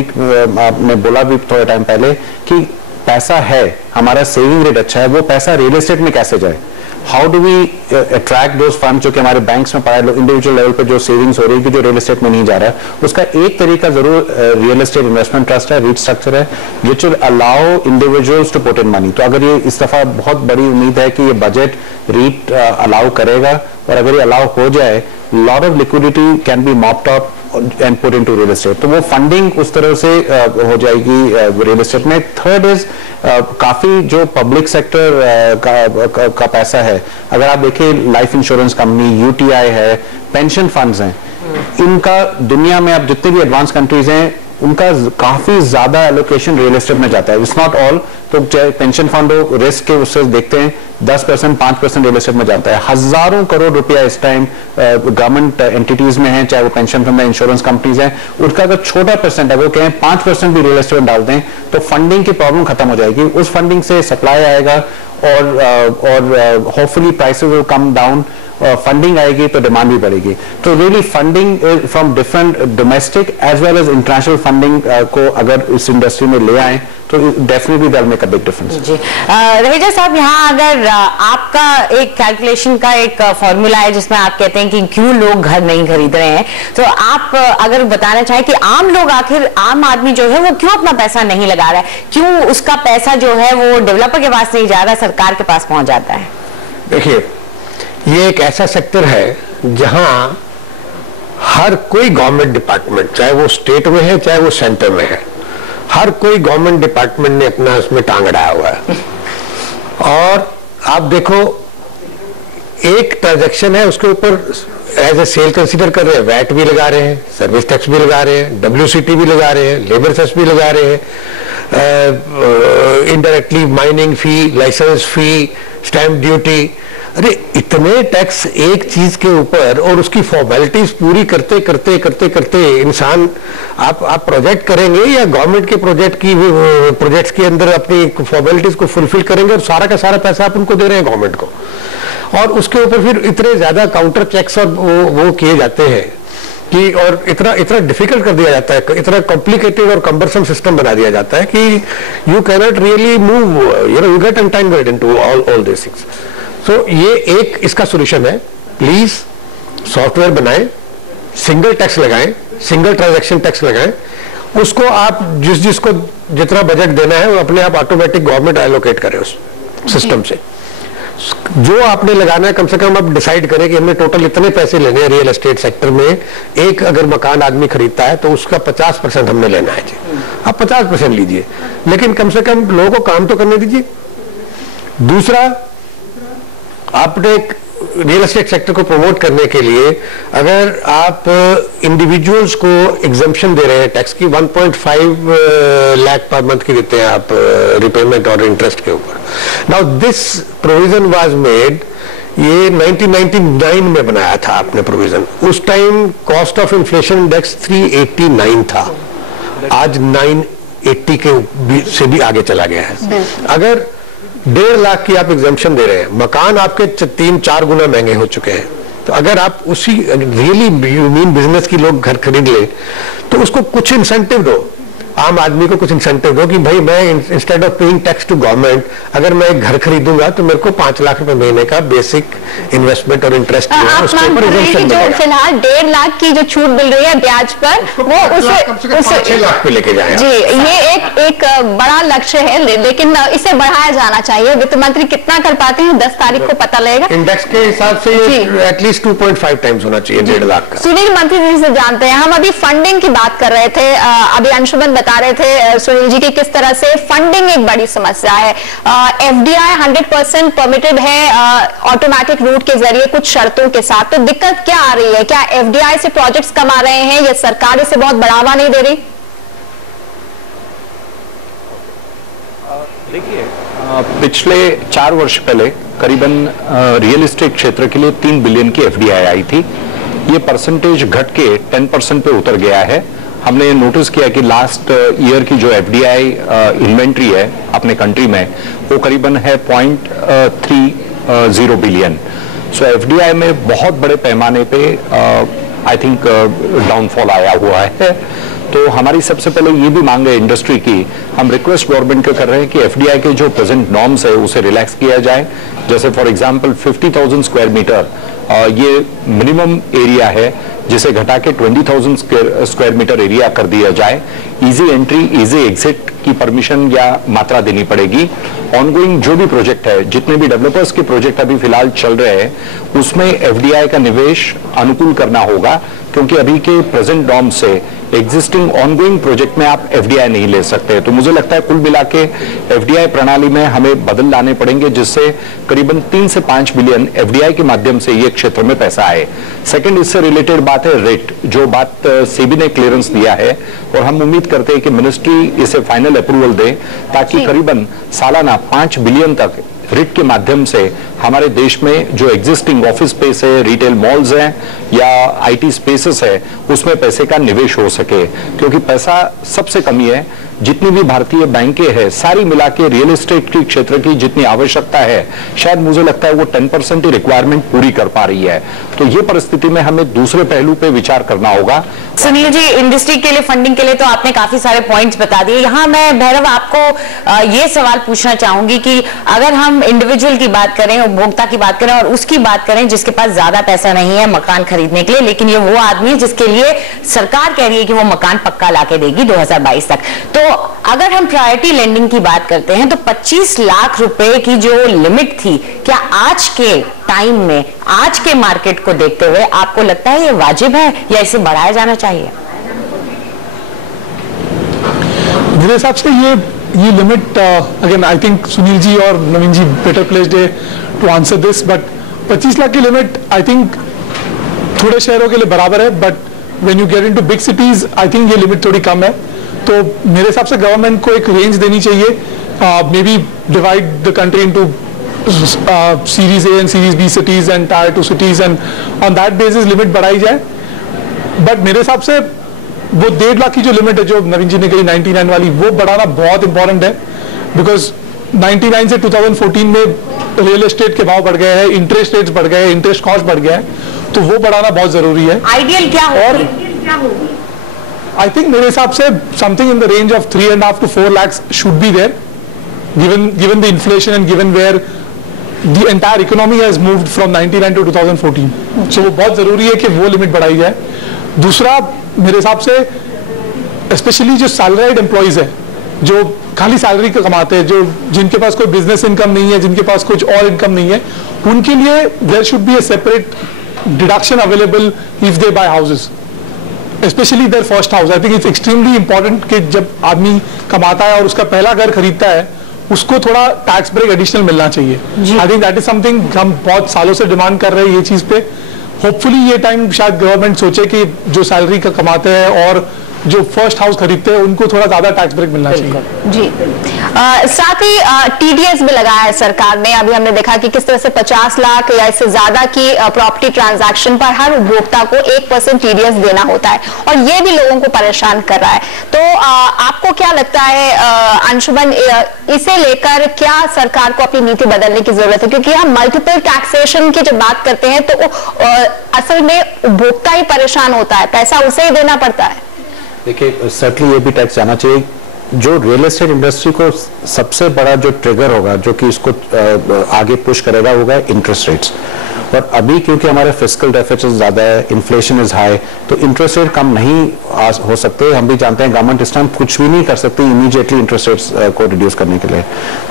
आपने बोला भी थोड़े टाइम पहले कि पैसा है, हमारा सेविंग रेट अच्छा है, वो पैसा रियल एस्टेट में कैसे जाए? How do we attract those fund जो कि हमारे बैंक्स में पड़ा है, इंडिविजुअल लेवल पे जो सेविंग्स हो रही है कि जो रियल एस्टेट में नहीं जा रहा है? उसका एक तरीका जरूर रियल एस्टेट इन्वेस्टमेंट ट्रस्ट है, रीट स्ट्रक्चर है, which will allow individuals to put in money. तो अगर ये इस दफा बहुत बड़ी उम्मीद है कि ये बजट रीट अलाउ करेगा, और अगर ये अलाउ हो जाए, lot of liquidity can be mopped up and put into real estate. तो वो फंडिंग उस तरह से हो जाएगी रियल एस्टेट में। थर्ड इज काफी जो पब्लिक सेक्टर का पैसा है, अगर आप देखें लाइफ इंश्योरेंस कंपनी, यूटीआई है, पेंशन फंड्स हैं, इनका दुनिया में अब जितने भी एडवांस कंट्रीज हैं उनका काफी ज्यादा एलोकेशन रियल एस्टेट में जाता है। इट्स नॉट ऑल, तो चाहे पेंशन फंड हो, रिस्क के उससे देखते हैं 10%, 5% रियल एस्टेट में जाता है। हजारों करोड़ रुपया इस टाइम गवर्नमेंट एंटिटीज में है, चाहे वो पेंशन फंड है, इंश्योरेंस कंपनीज हैं, उनका अगर छोटा परसेंट है, वो कहें 5% भी रियल एस्टेट में डाल दें तो फंडिंग की प्रॉब्लम खत्म हो जाएगी। उस फंडिंग से सप्लाई आएगा और hopefully prices will come down. Funding आएगी तो डिमांड भी बढ़ेगी। तो really funding from different domestic as well as international funding को अगर इस इंडस्ट्री में ले आए तो definitely that make a big difference. जी रहेजा साहब, यहाँ अगर आपका एक कैलकुलेशन का एक फॉर्मूला है जिसमें आप कहते हैं कि क्यों लोग घर नहीं खरीद रहे हैं, तो आप अगर बताना चाहें कि आम लोग, आखिर आम आदमी जो है वो क्यों अपना पैसा नहीं लगा रहा है, क्यों उसका पैसा जो है वो डेवलपर के पास नहीं जा रहा, सरकार के पास पहुंच जाता है? देखिए, ये एक ऐसा सेक्टर है जहां हर कोई गवर्नमेंट डिपार्टमेंट, चाहे वो स्टेट में है चाहे वो सेंटर में है, हर कोई गवर्नमेंट डिपार्टमेंट ने अपना उसमें टांग अड़ाया हुआ है। और आप देखो, एक ट्रांजैक्शन है उसके ऊपर एज ए सेल कंसीडर कर रहे हैं, वैट भी लगा रहे हैं, सर्विस टैक्स भी लगा रहे हैं, WCT भी लगा रहे हैं, लेबर सेस भी लगा रहे हैं, इनडायरेक्टली माइनिंग फी, लाइसेंस फी, स्टैंप ड्यूटी। अरे इतने टैक्स एक चीज के ऊपर, और उसकी फॉर्मेलिटीज पूरी करते करते करते करते इंसान, आप प्रोजेक्ट करेंगे या गवर्नमेंट के प्रोजेक्ट्स के अंदर अपनी फॉर्मेलिटीज को फुलफिल करेंगे, और सारा का सारा पैसा आप उनको दे रहे हैं गवर्नमेंट को, और उसके ऊपर फिर इतने ज्यादा काउंटर चेक्स और वो किए जाते हैं कि, और इतना डिफिकल्ट कर दिया जाता है, इतना कॉम्प्लिकेटेड और कम्बरसम सिस्टम बना दिया जाता है कि you can not really move, you get entangled into all this things. तो ये एक इसका सोल्यूशन है, प्लीज सॉफ्टवेयर बनाएं, सिंगल टैक्स लगाएं, सिंगल ट्रांजैक्शन टैक्स लगाएं, उसको आप जिसको जितना बजट देना है वो अपने आप ऑटोमेटिक गवर्नमेंट एलोकेट करे उस सिस्टम से। जो आपने लगाना है कम से कम आप डिसाइड करें कि हमने टोटल इतने पैसे लेने हैं रियल एस्टेट सेक्टर में, एक अगर मकान आदमी खरीदता है तो उसका 50% हमने लेना है जी, आप 50% लीजिए, लेकिन कम से कम लोगों को काम तो करने दीजिए। दूसरा, आपने रियल एस्टेट सेक्टर को प्रमोट करने के लिए अगर आप इंडिविजुअल्स को एग्जम्पशन दे रहे हैं टैक्स की, 1.5 लाख पर मंथ की देते हैं आप रिपेमेंट और इंटरेस्ट के ऊपर। Now this provision was made, ये 1999 में बनाया था आपने प्रोविजन, उस time cost of inflation index 389 था, आज 980 के से भी आगे चला गया है। अगर 1.5 लाख की आप एग्जम्पशन दे रहे हैं, मकान आपके 3-4 गुना महंगे हो चुके हैं, तो अगर आप उसी रियली मीन बिजनेस की लोग घर खरीद ले तो उसको कुछ इंसेंटिव दो, आम आदमी को कुछ इंसेंटिव दो कि भाई मैं instead of paying tax to government, अगर मैं एक घर खरीदूंगा तो मेरे को 5 लाख रुपए महीने का बेसिक इन्वेस्टमेंट और इंटरेस्ट जो है उसके ऊपर एग्जम्पशन मिलेगा। फिलहाल 1.5 लाख की जो छूट मिल रही है ब्याज पर, वो उसे 6 लाख पे लेके जाए। जी, ये एक बड़ा लक्ष्य है, लेकिन इसे बढ़ाया जाना चाहिए। वित्त मंत्री कितना कर पाते हैं 10 तारीख को पता लगेगा। इंडेक्स के हिसाब से एटलीस्ट 2.5 टाइम्स होना चाहिए 1.5 लाख का। सुनील मंत्री जी से जानते हैं, हम अभी फंडिंग की बात कर रहे थे, अभी अंशुमन बता रहे थे सुनील जी की किस तरह से फंडिंग एक बड़ी समस्या है। FDI 100% परमिटेड है ऑटोमेटिक रूट के जरिए कुछ शर्तों के साथ, तो दिक्कत क्या आ रही है? क्या FDI से प्रोजेक्ट्स कम आ रहे हैं या सरकार इसे बहुत बढ़ावा नहीं दे रही? देखिए, पिछले 4 वर्ष पहले करीबन रियल एस्टेट क्षेत्र के लिए 3 बिलियन की FDI आई थी। ये परसेंटेज घट के 10% पे उतर गया है। हमने नोटिस किया कि लास्ट ईयर की जो FDI इन्वेंट्री है अपने कंट्री में वो करीबन है 0.30 बिलियन। सो FDI में बहुत बड़े पैमाने पे आई थिंक डाउनफॉल आया हुआ है। तो हमारी सबसे पहले ये भी मांग है इंडस्ट्री की, हम रिक्वेस्ट गवर्नमेंट को कर रहे हैं कि FDI के जो प्रेजेंट नॉर्म्स है उसे रिलैक्स किया जाए। जैसे फॉर एग्जांपल 50,000 स्क्वायर मीटर ये मिनिमम एरिया है, जिसे घटा के 20,000 स्क्वायर मीटर एरिया कर दिया जाए। इजी एंट्री इजी एग्जिट की परमिशन या मात्रा देनी पड़ेगी। ऑनगोइंग जो भी प्रोजेक्ट है, जितने भी डेवलपर्स के प्रोजेक्ट अभी फिलहाल चल रहे हैं, उसमें FDI का निवेश अनुकूल करना होगा, क्योंकि अभी के प्रेजेंट नॉर्म से एग्जिस्टिंग ऑनगोइंग प्रोजेक्ट में आप FDI नहीं ले सकते। तो मुझे लगता है कुल मिला के FDI प्रणाली में हमें बदल लाने पड़ेंगे, जिससे करीबन 3 से 5 बिलियन FDI के माध्यम से ये क्षेत्र में पैसा आए। सेकंड, इससे रिलेटेड बात है रेट, जो बात सेबी ने क्लियरेंस दिया है, और हम उम्मीद करते हैं कि मिनिस्ट्री इसे फाइनल अप्रूवल दे, ताकि करीबन सालाना 5 बिलियन तक रिट के माध्यम से हमारे देश में जो एग्जिस्टिंग ऑफिस स्पेस है, रिटेल मॉल्स हैं या आईटी स्पेसेस है, उसमें पैसे का निवेश हो सके, क्योंकि पैसा सबसे कमी है। जितनी भी भारतीय बैंकें हैं सारी मिला के रियल एस्टेट के क्षेत्र की जितनी आवश्यकता है, शायद मुझे लगता है वो 10% ही रिक्वायरमेंट पूरी कर पा रही है। तो ये परिस्थिति में हमें दूसरे पहलू पे विचार करना होगा। सुनील जी, इंडस्ट्री के लिए फंडिंग के लिए तो आपने काफी सारे पॉइंट्स बता दिए। यहाँ मैं भैरव आपको ये सवाल पूछना चाहूंगी कि अगर हम इंडिविजुअल की बात करें, उपभोक्ता की बात करें और उसकी बात करें जिसके पास ज्यादा पैसा नहीं है मकान खरीदने के लिए, लेकिन ये वो आदमी है जिसके लिए सरकार कह रही है कि वो मकान पक्का लाके देगी 2022 तक, तो अगर हम प्रायोरिटी लेंडिंग की बात करते हैं तो 25 लाख रुपए की जो लिमिट थी, क्या आज के टाइम में, आज के मार्केट को देखते हुए आपको लगता है ये वाजिब है या इसे बढ़ाया जाना चाहिए? मेरे हिसाब से ये limit, again I think Sunil ji और नवीन जी बेटर प्लेस्ड है to answer this, but 25 lakh की लिमिट आई थिंक थोड़े शहरों के लिए बराबर है, but when you get into big cities I think ये लिमिट थोड़ी कम है। तो मेरे हिसाब से गवर्नमेंट को एक रेंज देनी चाहिए, maybe divide the country into series A and series B cities and tier 2 cities and on that basis limit बढ़ाई जाए। बट मेरे हिसाब से वो 1.5 लाख की जो लिमिट है जो नवीन जी ने कही 99 वाली, वो बढ़ाना बहुत इंपॉर्टेंट है, बिकॉज 99 से 2014 में रियल एस्टेट के भाव बढ़ गए हैं, इंटरेस्ट रेट्स बढ़ गए, इंटरेस्ट कॉस्ट बढ़ गया है, तो वो बढ़ाना बहुत जरूरी है। आइडियल क्या होगी? I think मेरे हिसाब से something in the range of 3.5 to 4 lakhs should be there, given the inflation and given where the entire economy has moved from 99 to 2014. So वो बहुत जरूरी है कि वो लिमिट बढ़ाई जाए। दूसरा मेरे हिसाब से स्पेशली जो सैलरीड एम्प्लॉइज है, जो खाली सैलरी का कमाते हैं, जो जिनके पास कोई बिजनेस इनकम नहीं है, जिनके पास कुछ और इनकम नहीं है, उनके लिए there should be a separate deduction available if they buy houses, especially their first house. I think it's extremely important कि जब आदमी कमाता है और उसका पहला घर खरीदता है, उसको थोड़ा टैक्स ब्रेक एडिशनल मिलना चाहिए। I think that is something हम बहुत सालों से डिमांड कर रहे हैं ये चीज पे। होपफुली ये टाइम शायद गवर्नमेंट सोचे कि जो सैलरी का कमाते हैं और जो फर्स्ट हाउस खरीदते हैं उनको थोड़ा ज्यादा टैक्स ब्रेक मिलना चाहिए। जी साथ ही टीडीएस भी लगाया है सरकार ने। अभी हमने देखा कि किस तरह से 50 लाख या इससे ज्यादा की प्रॉपर्टी ट्रांजैक्शन पर हर उपभोक्ता को 1% टीडीएस देना होता है और ये भी लोगों को परेशान कर रहा है। तो आपको क्या लगता है अंशुमन, इसे लेकर क्या सरकार को अपनी नीति बदलने की जरूरत है? क्योंकि हम मल्टीपल टैक्सेशन की जब बात करते हैं तो असल में उपभोक्ता ही परेशान होता है, पैसा उसे ही देना पड़ता है। देखिए, सर्टली ये भी टैक्स जाना चाहिए। जो रियल एस्टेट इंडस्ट्री को सबसे बड़ा जो ट्रिगर होगा, जो कि इसको आगे पुश करेगा, होगा इंटरेस्ट रेट्स। और अभी क्योंकि हमारे फिस्कल डेफिसिट ज्यादा है, इन्फ्लेशन इज हाई, तो इंटरेस्ट रेट कम नहीं हो सकते। हम भी जानते हैं गवर्नमेंट इस टाइम कुछ भी नहीं कर सकती इमीडिएटली इंटरेस्ट रेट्स को रिड्यूस करने के लिए।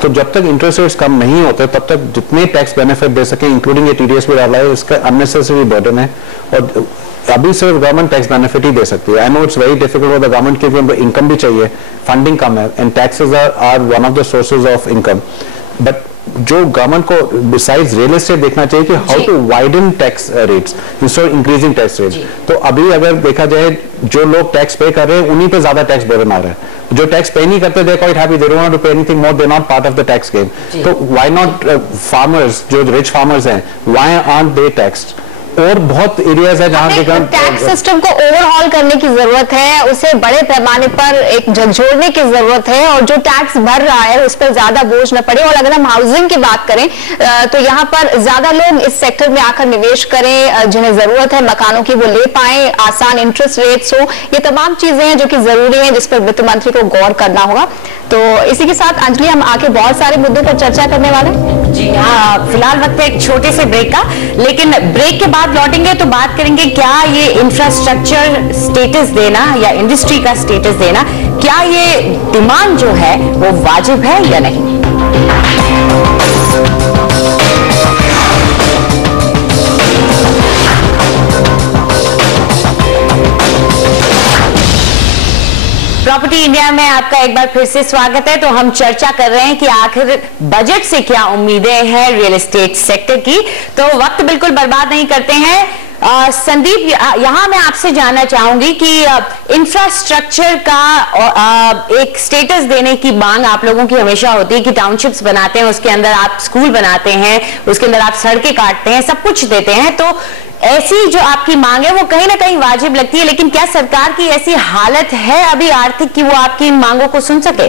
तो जब तक इंटरेस्ट रेट्स कम नहीं होते तब तक जितने टैक्स बेनिफिट दे सके, इंक्लूडिंग ये टीडीएस भी डाला है, इसका अननेसेसरी बर्डन है और अभी सिर्फ गवर्नमेंट टैक्स बेनिफिट ही दे सकती है। I know it's very difficult for the government क्योंकि उनको इनकम भी चाहिए, फंडिंग कम है and taxes are one of the sources of income. But जो गवर्नमेंट को बिसाइड्स रियल एस्टेट देखना चाहिए कि how to widen tax rates instead of increasing tax rates. तो अभी अगर देखा जाए जो लोग टैक्स पे कर रहे हैं उन्हीं पे ज्यादा टैक्स बर्डन आ रहा है। जो टैक्स पे नहीं करते they quite happy, they don't want to pay anything more, they not part of the tax game. तो व्हाई नॉट फार्मर्स, जो रिच फार्मर्स हैं, व्हाई आरंट दे टैक्स्ड? और बहुत एरियाज है जहां टैक्स सिस्टम को ओवरहॉल करने की जरूरत है, उसे बड़े पैमाने पर एक झकझोरने की जरूरत है और जो टैक्स भर रहा है उस पर ज्यादा बोझ न पड़े। और अगर हम हाउसिंग की बात करें तो यहाँ पर ज्यादा लोग इस सेक्टर में आकर निवेश करें, जिन्हें जरूरत है मकानों की, वो ले पाए, आसान इंटरेस्ट रेट्स हो, ये तमाम चीजें हैं जो कि जरूरी है, जिस पर वित्त मंत्री को गौर करना होगा। तो इसी के साथ अंजलि, हम आके बहुत सारे मुद्दों पर चर्चा करने वाले हैं। जी हाँ, फिलहाल वक्त है एक छोटे से ब्रेक का, लेकिन ब्रेक के बाद लौटेंगे तो बात करेंगे क्या ये इंफ्रास्ट्रक्चर स्टेटस देना या इंडस्ट्री का स्टेटस देना, क्या ये डिमांड जो है वो वाजिब है या नहीं। प्रॉपर्टी इंडिया में आपका एक बार फिर से स्वागत है। तो हम चर्चा कर रहे हैं कि आखिर बजट से क्या उम्मीदें हैं रियल एस्टेट सेक्टर की। तो वक्त बिल्कुल बर्बाद नहीं करते हैं, संदीप, यहाँ मैं आपसे जानना चाहूंगी कि इंफ्रास्ट्रक्चर का एक स्टेटस देने की मांग आप लोगों की हमेशा होती है कि टाउनशिप्स बनाते हैं, उसके अंदर आप स्कूल बनाते हैं, उसके अंदर आप सड़कें काटते हैं, सब कुछ देते हैं, तो ऐसी जो आपकी मांग है वो कहीं ना कहीं वाजिब लगती है, लेकिन क्या सरकार की ऐसी हालत है अभी आर्थिक कि वो आपकी इन मांगों को सुन सके?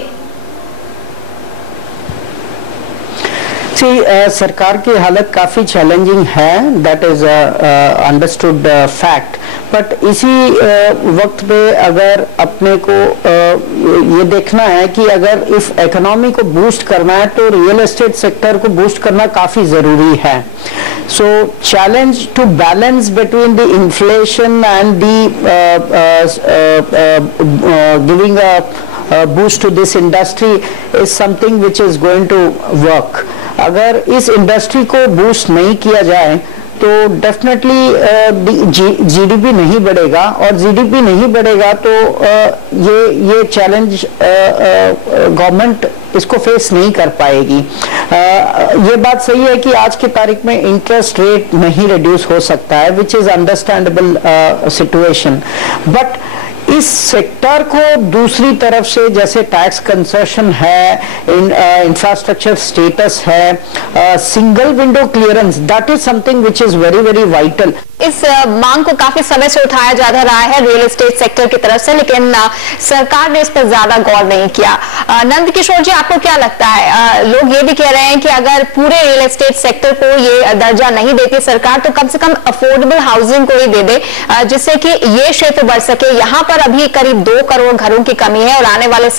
सरकार की हालत काफ़ी चैलेंजिंग है, that is understood fact, but इसी वक्त पे अगर अपने को ये देखना है कि अगर इस इकोनॉमी को बूस्ट करना है तो रियल एस्टेट सेक्टर को बूस्ट करना काफ़ी ज़रूरी है. So challenge to balance between the inflation and the giving a boost to this industry is something which is going to work. अगर इस इंडस्ट्री को बूस्ट नहीं किया जाए तो डेफिनेटली जीडीपी नहीं बढ़ेगा, और जीडीपी नहीं बढ़ेगा तो ये चैलेंज गवर्नमेंट इसको फेस नहीं कर पाएगी. ये बात सही है कि आज की तारीख में इंटरेस्ट रेट नहीं रिड्यूस हो सकता है, which is understandable situation, but इस सेक्टर को दूसरी तरफ से जैसे टैक्स कंसेशन है, इंफ्रास्ट्रक्चर स्टेटस है, single window clearance, that is something which is very very vital. इस मांग को काफी समय से उठाया जा रहा है रियल एस्टेट सेक्टर की तरफ से, लेकिन सरकार ने इस पर ज्यादा गौर नहीं किया. नंद किशोर जी, आपको क्या लगता है? लोग ये भी कह रहे हैं कि अगर पूरे रियल एस्टेट सेक्टर को ये दर्जा नहीं देती सरकार तो कम से कम अफोर्डेबल हाउसिंग को ही दे दे, जिससे कि ये क्षेत्र बढ़ सके. यहाँ पर अभी करीब 2 करोड़ घरों की कमी है और आने वाले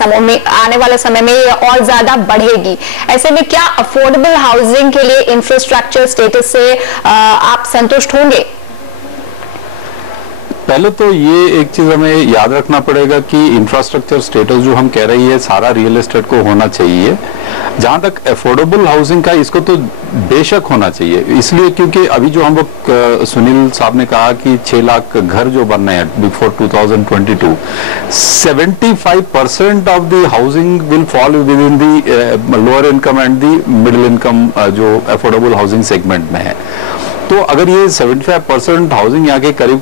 समय में ये और ज्यादा बढ़ेगी. ऐसे में क्या अफोर्डेबल हाउसिंग के लिए इंफ्रास्ट्रक्चर स्टेटस से आप संतुष्ट होंगे? पहले तो ये एक चीज हमें याद रखना पड़ेगा कि इंफ्रास्ट्रक्चर स्टेटस जो हम कह रही है सारा रियल एस्टेट को होना चाहिए. जहां तक अफोर्डेबल हाउसिंग का, इसको तो बेशक होना चाहिए, इसलिए क्योंकि अभी जो हम लोग सुनील साहब ने कहा कि 6 लाख घर जो बनने हैं before 2022, 75% of the housing will fall with in the lower income and the middle income जो अफोर्डेबल हाउसिंग सेगमेंट में है. तो अगर ये 75% हाउसिंग यहाँ के करीब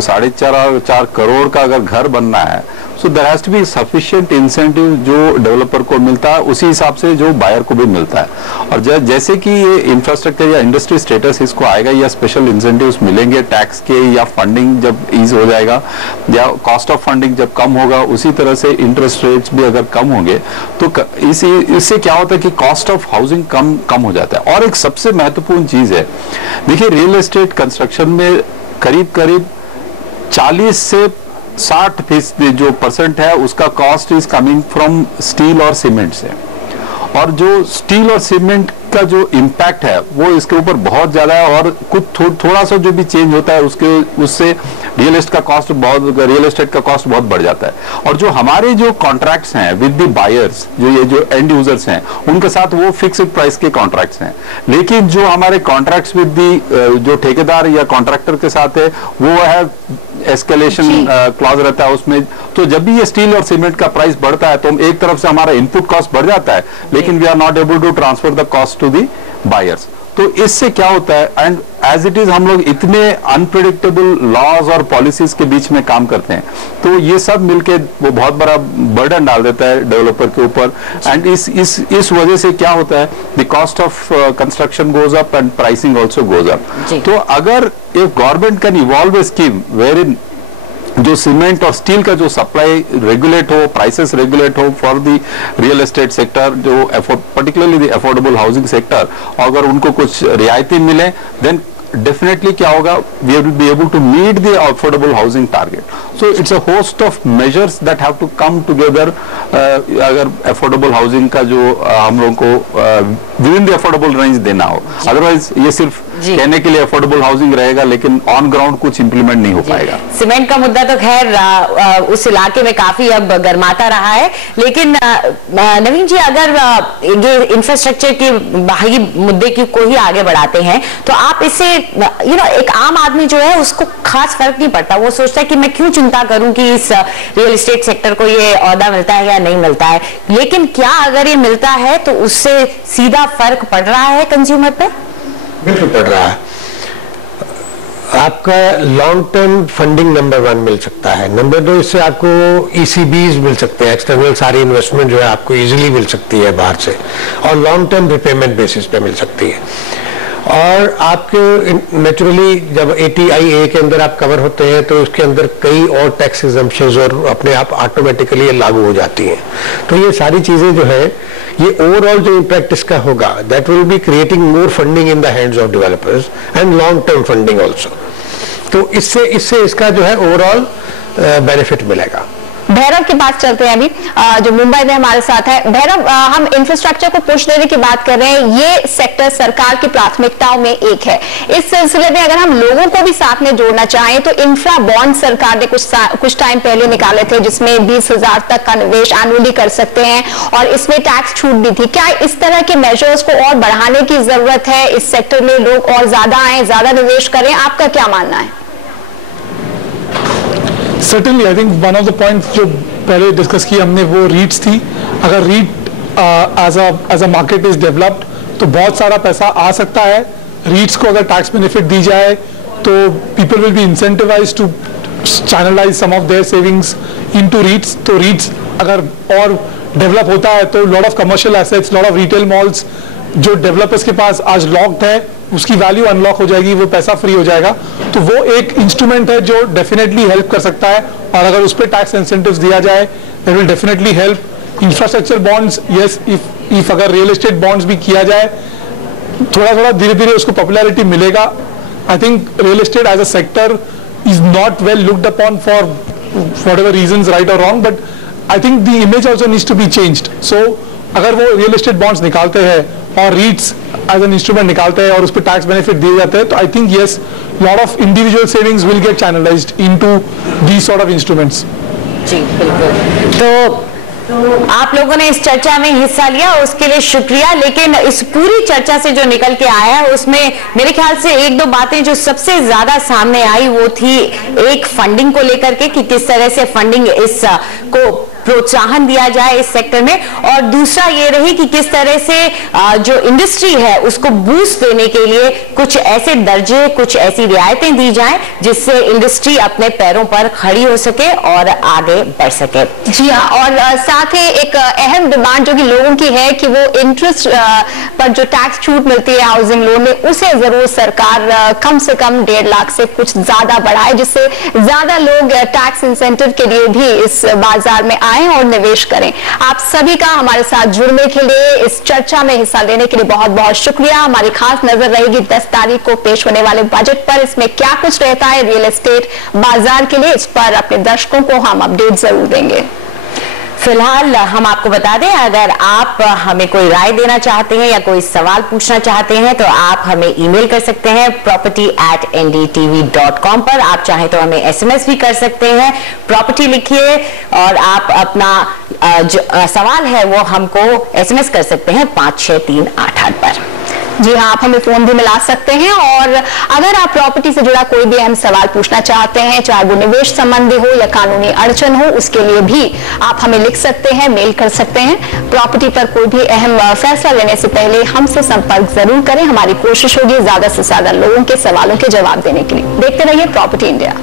4.5 करोड़ का अगर घर बनना है, so there has to be sufficient incentive जो डेवलपर को मिलता है उसी हिसाब से जो बायर को भी मिलता है. और जैसे कि ये इंफ्रास्ट्रक्चर या इंडस्ट्री स्टेटस इसको आएगा या स्पेशल इंसेंटिव्स मिलेंगे टैक्स के, या फंडिंग जब ईज हो जाएगा या कॉस्ट ऑफ फंडिंग जब कम होगा, उसी तरह से इंटरेस्ट रेट्स भी अगर कम होंगे तो इससे क्या होता है कि कॉस्ट ऑफ हाउसिंग कम हो जाता है. और एक सबसे महत्वपूर्ण चीज है, देखिए रियल एस्टेट कंस्ट्रक्शन में करीब 40 से 60% जो % है उसका cost is coming from steel और सीमेंट से. और जो स्टील और सीमेंट का जो इम्पैक्ट है वो इसके ऊपर बहुत ज्यादा है, और कुछ थोड़ा सा जो भी चेंज होता है उससे रियल एस्टेट का कॉस्ट बहुत बढ़ जाता है. और जो हमारे जो कॉन्ट्रैक्ट्स हैं विद द बायर्स, ये जो एंड यूजर्स हैं, उनके साथ वो फिक्स्ड प्राइस के कॉन्ट्रैक्ट्स हैं, लेकिन जो हमारे कॉन्ट्रैक्ट्स विद द जो ठेकेदार या कॉन्ट्रैक्टर के साथ है वो है एस्केलेशन क्लॉज रहता है उसमें. तो जब भी ये स्टील और सीमेंट का प्राइस बढ़ता है तो एक तरफ से हमारा इनपुट कॉस्ट बढ़ जाता है, लेकिन we are not able to transfer the cost to the buyers. तो इससे क्या होता है, एंड एज इट इज हम लोग इतने अनप्रेडिक्टेबल लॉज और पॉलिसीज के बीच में काम करते हैं, तो ये सब मिलके वो बहुत बड़ा बर्डन डाल देता है डेवलपर के ऊपर. एंड इस वजह से क्या होता है, the cost of construction goes up and pricing also goes up. तो अगर if government can evolve a scheme where in जो सीमेंट और स्टील का जो सप्लाई रेगुलेट हो, प्राइसेस रेगुलेट हो for the real estate sector, जो particularly the affordable housing sector, अगर उनको कुछ रियायती मिले देन definitely क्या होगा, we will be able to meet the affordable housing target. So it's a host of measures that have to come together. अगर affordable housing का जो हम लोगों को within the affordable range देना हो, otherwise ये सिर्फ कहने के लिए अफोर्डेबल हाउसिंग रहेगा लेकिन ऑन ग्राउंड कुछ इंप्लीमेंट नहीं हो पाएगा. सीमेंट का मुद्दा तो खैर उस इलाके में काफी अब गर्माता रहा है, लेकिन नवीन जी अगर ये इंफ्रास्ट्रक्चर के बाहरी मुद्दे को ही आगे बढ़ाते हैं तो आप इससे एक आम आदमी जो है उसको खास फर्क नहीं पड़ता, वो सोचता है कि मैं क्यों चिंता करूं कि इस रियल एस्टेट सेक्टर को ये ओहदा मिलता है या नहीं मिलता है. लेकिन क्या अगर ये मिलता है तो उससे सीधा फर्क पड़ रहा है कंज्यूमर पे? बिल्कुल पड़ रहा है. आपका लॉन्ग टर्म फंडिंग नंबर 1 मिल सकता है। नंबर 2, इससे आपको ECBs मिल सकते हैं, एक्सटर्नल सारी इन्वेस्टमेंट जो है आपको इजीली मिल सकती है बाहर से, और लॉन्ग टर्म रिपेमेंट बेसिस पे मिल सकती है। और आपके नेचुरली जब ATIA के अंदर आप कवर होते हैं तो उसके अंदर कई और टैक्स एग्जम्पशंस और अपने आप ऑटोमेटिकली लागू हो जाती हैं। तो ये सारी चीजें जो है, ये ओवरऑल जो इम्पैक्ट इसका होगा, that will be creating more funding in the hands of developers and long term funding also. तो इससे इसका जो है ओवरऑल बेनिफिट मिलेगा। भैरव के पास चलते हैं अभी, जो मुंबई में हमारे साथ है। भैरव, हम इंफ्रास्ट्रक्चर को पुश देने की बात कर रहे हैं, ये सेक्टर सरकार की प्राथमिकताओं में एक है। इस सिलसिले में अगर हम लोगों को भी साथ में जोड़ना चाहें तो इंफ्रा बॉन्ड सरकार ने कुछ टाइम पहले निकाले थे, जिसमें 20,000 तक का निवेश एनुअली कर सकते हैं, और इसमें टैक्स छूट भी थी। क्या इस तरह के मेजर्स को और बढ़ाने की जरूरत है? इस सेक्टर में लोग और ज्यादा आए, ज्यादा निवेश करें, आपका क्या मानना है? Certainly I think one of the points जो पहले डिस्कस की हमने वो रीट्स थी। अगर REIT as a market is developed तो बहुत सारा पैसा आ सकता है। रीट्स को अगर टैक्स बेनिफिट दी जाए तो people will be incentivised to channelise some of their savings into REITs. तो रीट्स अगर और डेवलप होता है तो lot of commercial assets, lot of retail malls जो डेवलपर्स के पास आज लॉक्ड है, उसकी वैल्यू अनलॉक हो जाएगी, वो पैसा फ्री हो जाएगा। तो वो एक इंस्ट्रूमेंट है जो डेफिनेटली हेल्प कर सकता है, और अगर उस पर टैक्स इंसेंटिव्स दिया जाए that will definitely help. Infrastructure bonds, yes, if अगर रियल एस्टेट बॉन्ड्स भी किया जाए, थोड़ा थोड़ा धीरे धीरे उसको पॉपुलैरिटी मिलेगा। I think real estate as a sector is not well looked upon for whatever reasons, right or wrong, but I think the image also needs to be changed. So अगर वो रियल एस्टेट बॉन्ड्स निकालते हैं और रीट्स as an instrument निकालते हैं और उस पर टैक्स बेनिफिट दिए जाते हैं, तो I think yes, lot of individual savings will get channelised into these sort of instruments. जी बिल्कुल। तो आप लोगों ने इस चर्चा में हिस्सा लिया, उसके लिए शुक्रिया। लेकिन इस पूरी चर्चा से जो निकल के आया है उसमें मेरे ख्याल से एक दो बातें जो सबसे ज्यादा सामने आई वो थी, एक फंडिंग को लेकर के कि किस तरह से फंडिंग इस को प्रोत्साहन दिया जाए इस सेक्टर में, और दूसरा ये रही कि किस तरह से जो इंडस्ट्री है उसको बूस्ट देने के लिए कुछ ऐसे दर्जे, कुछ ऐसी रियायतें दी जाएं जिससे इंडस्ट्री अपने पैरों पर खड़ी हो सके और आगे बढ़ सके। जी हाँ, और साथ ही एक अहम डिमांड जो कि लोगों की है कि वो इंटरेस्ट पर जो टैक्स छूट मिलती है हाउसिंग लोन में, उसे जरूर सरकार कम से कम 1.5 लाख से कुछ ज्यादा बढ़ाए, जिससे ज्यादा लोग टैक्स इंसेंटिव के लिए भी इस बाजार में आए और निवेश करें। आप सभी का हमारे साथ जुड़ने के लिए, इस चर्चा में हिस्सा लेने के लिए बहुत बहुत शुक्रिया। हमारी खास नजर रहेगी 10 तारीख को पेश होने वाले बजट पर, इसमें क्या कुछ रहता है रियल एस्टेट बाजार के लिए, इस पर अपने दर्शकों को हम अपडेट जरूर देंगे। फिलहाल हम आपको बता दें, अगर आप हमें कोई राय देना चाहते हैं या कोई सवाल पूछना चाहते हैं तो आप हमें ईमेल कर सकते हैं property@ndtv.com पर। आप चाहें तो हमें SMS भी कर सकते हैं, प्रॉपर्टी लिखिए और आप अपना जो सवाल है वो हमको SMS कर सकते हैं 56388 पर। जी हाँ, आप हमें फोन भी मिला सकते हैं, और अगर आप प्रॉपर्टी से जुड़ा कोई भी अहम सवाल पूछना चाहते हैं, चाहे वो निवेश संबंधी हो या कानूनी अड़चन हो, उसके लिए भी आप हमें लिख सकते हैं, मेल कर सकते हैं। प्रॉपर्टी पर कोई भी अहम फैसला लेने से पहले हमसे संपर्क जरूर करें। हमारी कोशिश होगी ज्यादा से ज्यादा लोगों के सवालों के जवाब देने के लिए। देखते रहिए प्रॉपर्टी इंडिया।